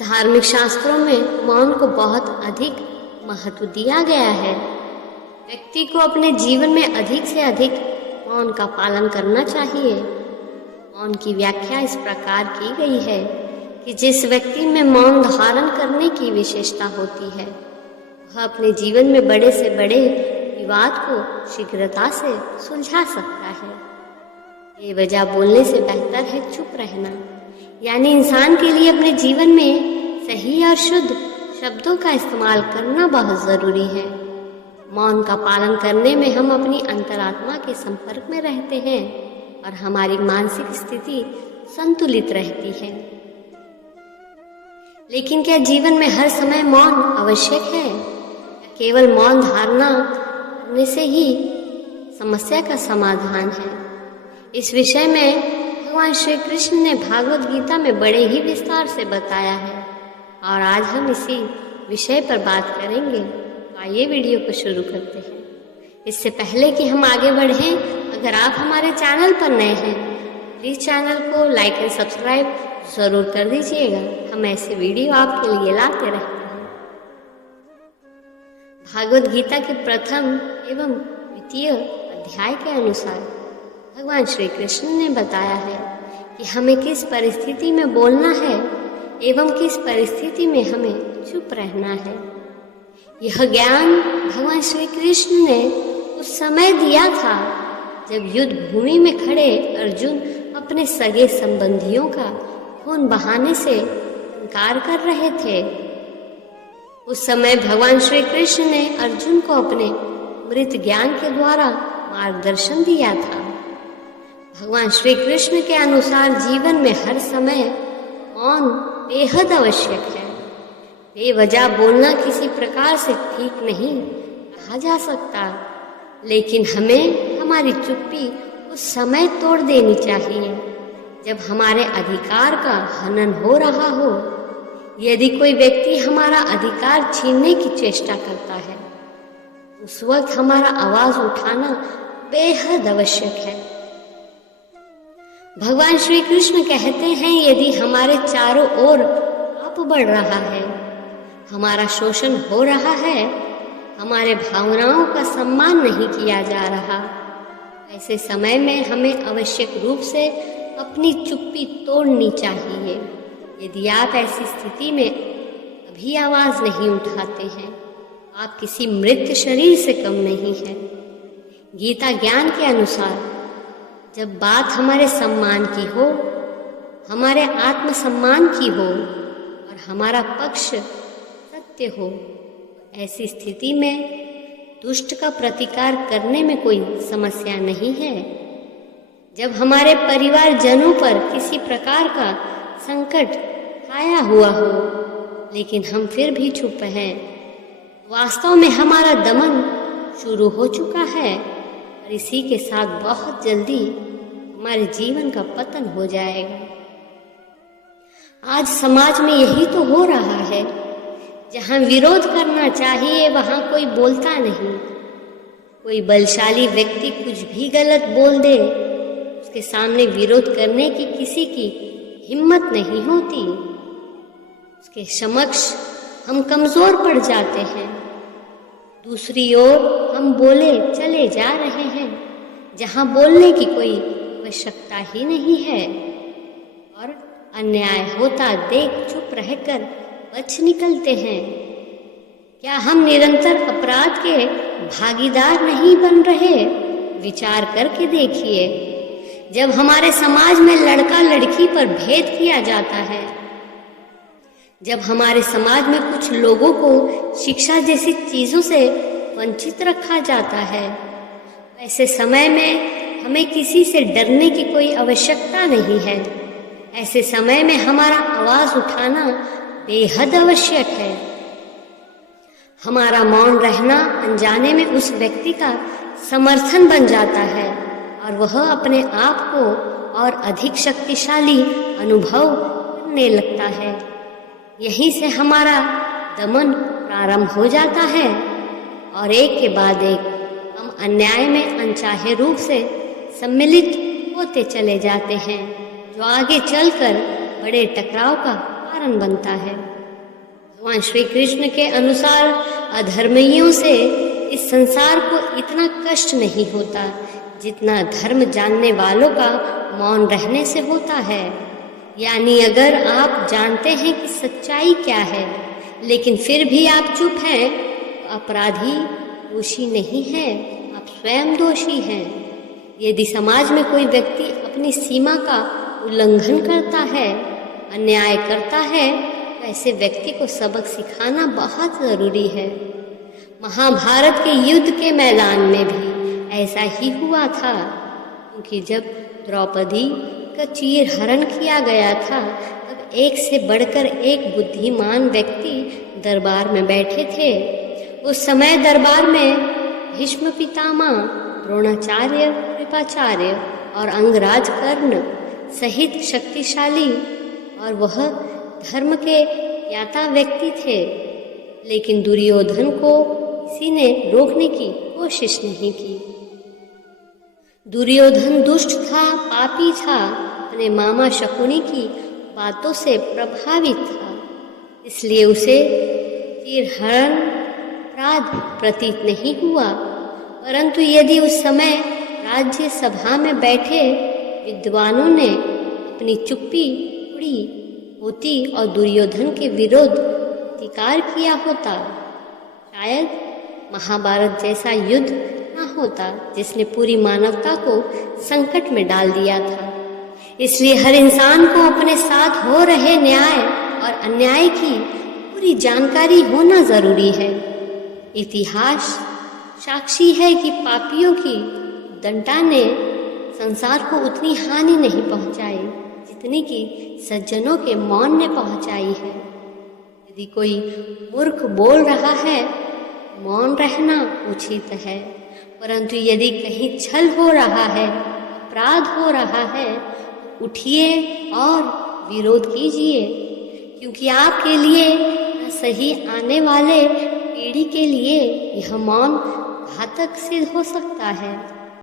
धार्मिक शास्त्रों में मौन को बहुत अधिक महत्व दिया गया है। व्यक्ति को अपने जीवन में अधिक से अधिक मौन का पालन करना चाहिए। मौन की व्याख्या इस प्रकार की गई है कि जिस व्यक्ति में मौन धारण करने की विशेषता होती है वह अपने जीवन में बड़े से बड़े विवाद को शीघ्रता से सुलझा सकता है। बेवजह बोलने से बेहतर है चुप रहना। यानी इंसान के लिए अपने जीवन में सही और शुद्ध शब्दों का इस्तेमाल करना बहुत जरूरी है। मौन का पालन करने में हम अपनी अंतरात्मा के संपर्क में रहते हैं और हमारी मानसिक स्थिति संतुलित रहती है। लेकिन क्या जीवन में हर समय मौन आवश्यक है या केवल मौन धारणा करने से ही समस्या का समाधान है? इस विषय में भगवान श्री कृष्ण ने भागवत गीता में बड़े ही विस्तार से बताया है और आज हम इसी विषय पर बात करेंगे। आइए वीडियो को शुरू करते हैं। इससे पहले कि हम आगे बढ़ें, अगर आप हमारे चैनल पर नए हैं प्लीज चैनल को लाइक एंड सब्सक्राइब जरूर कर दीजिएगा। हम ऐसे वीडियो आपके लिए लाते रहते हैं। भागवत गीता के प्रथम एवं द्वितीय अध्याय के अनुसार भगवान श्री कृष्ण ने बताया है कि हमें किस परिस्थिति में बोलना है एवं किस परिस्थिति में हमें चुप रहना है। यह ज्ञान भगवान श्री कृष्ण ने उस समय दिया था जब युद्ध भूमि में खड़े अर्जुन अपने सगे संबंधियों का खून बहाने से इनकार कर रहे थे। उस समय भगवान श्री कृष्ण ने अर्जुन को अपने अमृत ज्ञान के द्वारा मार्गदर्शन दिया था। भगवान श्री कृष्ण के अनुसार जीवन में हर समय मौन बेहद आवश्यक है। बेवजह बोलना किसी प्रकार से ठीक नहीं कहा जा सकता, लेकिन हमें हमारी चुप्पी उस समय तोड़ देनी चाहिए जब हमारे अधिकार का हनन हो रहा हो। यदि कोई व्यक्ति हमारा अधिकार छीनने की चेष्टा करता है उस वक्त हमारा आवाज उठाना बेहद आवश्यक है। भगवान श्री कृष्ण कहते हैं यदि हमारे चारों ओर पाप बढ़ रहा है, हमारा शोषण हो रहा है, हमारे भावनाओं का सम्मान नहीं किया जा रहा, ऐसे समय में हमें आवश्यक रूप से अपनी चुप्पी तोड़नी चाहिए। यदि आप ऐसी स्थिति में अभी आवाज नहीं उठाते हैं आप किसी मृत शरीर से कम नहीं है। गीता ज्ञान के अनुसार जब बात हमारे सम्मान की हो, हमारे आत्मसम्मान की हो और हमारा पक्ष सत्य हो, ऐसी स्थिति में दुष्ट का प्रतिकार करने में कोई समस्या नहीं है। जब हमारे परिवारजनों पर किसी प्रकार का संकट आया हुआ हो लेकिन हम फिर भी चुप हैं, वास्तव में हमारा दमन शुरू हो चुका है और इसी के साथ बहुत जल्दी हमारे जीवन का पतन हो जाएगा। आज समाज में यही तो हो रहा है। जहां विरोध करना चाहिए वहां कोई बोलता नहीं। कोई बलशाली व्यक्ति कुछ भी गलत बोल दे, उसके सामने विरोध करने की किसी की हिम्मत नहीं होती। उसके समक्ष हम कमजोर पड़ जाते हैं। दूसरी ओर हम बोले चले जा रहे हैं जहां बोलने की कोई आवश्यकता ही नहीं है और अन्याय होता देख चुप रहकर बच निकलते हैं। क्या हम निरंतर अपराध के भागीदार नहीं बन रहे? विचार करके देखिए। जब हमारे समाज में लड़का लड़की पर भेद किया जाता है, जब हमारे समाज में कुछ लोगों को शिक्षा जैसी चीजों से वंचित रखा जाता है, ऐसे समय में हमें किसी से डरने की कोई आवश्यकता नहीं है। ऐसे समय में हमारा आवाज उठाना बेहद आवश्यक है। हमारा मौन रहना अनजाने में उस व्यक्ति का समर्थन बन जाता है और वह अपने आप को और अधिक शक्तिशाली अनुभव करने लगता है। यहीं से हमारा दमन प्रारंभ हो जाता है और एक के बाद एक हम अन्याय में अनचाहे रूप से सम्मिलित होते चले जाते हैं, जो आगे चलकर बड़े टकराव का कारण बनता है। भगवान श्री कृष्ण के अनुसार अधर्मियों से इस संसार को इतना कष्ट नहीं होता जितना धर्म जानने वालों का मौन रहने से होता है। यानी अगर आप जानते हैं कि सच्चाई क्या है लेकिन फिर भी आप चुप हैं, तो अपराधी दोषी नहीं है, आप स्वयं दोषी हैं। यदि समाज में कोई व्यक्ति अपनी सीमा का उल्लंघन करता है, अन्याय करता है, तो ऐसे व्यक्ति को सबक सिखाना बहुत ज़रूरी है। महाभारत के युद्ध के मैदान में भी ऐसा ही हुआ था, क्योंकि जब द्रौपदी का चीरहरण किया गया था तब एक से बढ़कर एक बुद्धिमान व्यक्ति दरबार में बैठे थे। उस समय दरबार में भीष्म पितामह, द्रोणाचार्य, कृपाचार्य और अंगराज कर्ण सहित शक्तिशाली और वह धर्म के ज्ञाता व्यक्ति थे, लेकिन दुर्योधन को किसी ने रोकने की कोशिश नहीं की। दुर्योधन दुष्ट था, पापी था, अपने मामा शकुनी की बातों से प्रभावित था, इसलिए उसे चीरहरण अपराध प्रतीत नहीं हुआ। परंतु यदि उस समय राज्य सभा में बैठे विद्वानों ने अपनी चुप्पी तोड़ी होती और दुर्योधन के विरुद्ध प्रतिकार किया होता, शायद महाभारत जैसा युद्ध न होता जिसने पूरी मानवता को संकट में डाल दिया था। इसलिए हर इंसान को अपने साथ हो रहे न्याय और अन्याय की पूरी जानकारी होना जरूरी है। इतिहास साक्षी है कि पापियों की दंता ने संसार को उतनी हानि नहीं पहुंचाई जितनी कि सज्जनों के मौन ने पहुंचाई है। यदि कोई मूर्ख बोल रहा है, मौन रहना उचित है, परंतु यदि कहीं छल हो रहा है, अपराध हो रहा है, उठिए और विरोध कीजिए, क्योंकि आपके लिए सही आने वाले पीढ़ी के लिए यह मौन घातक सिद्ध हो सकता है।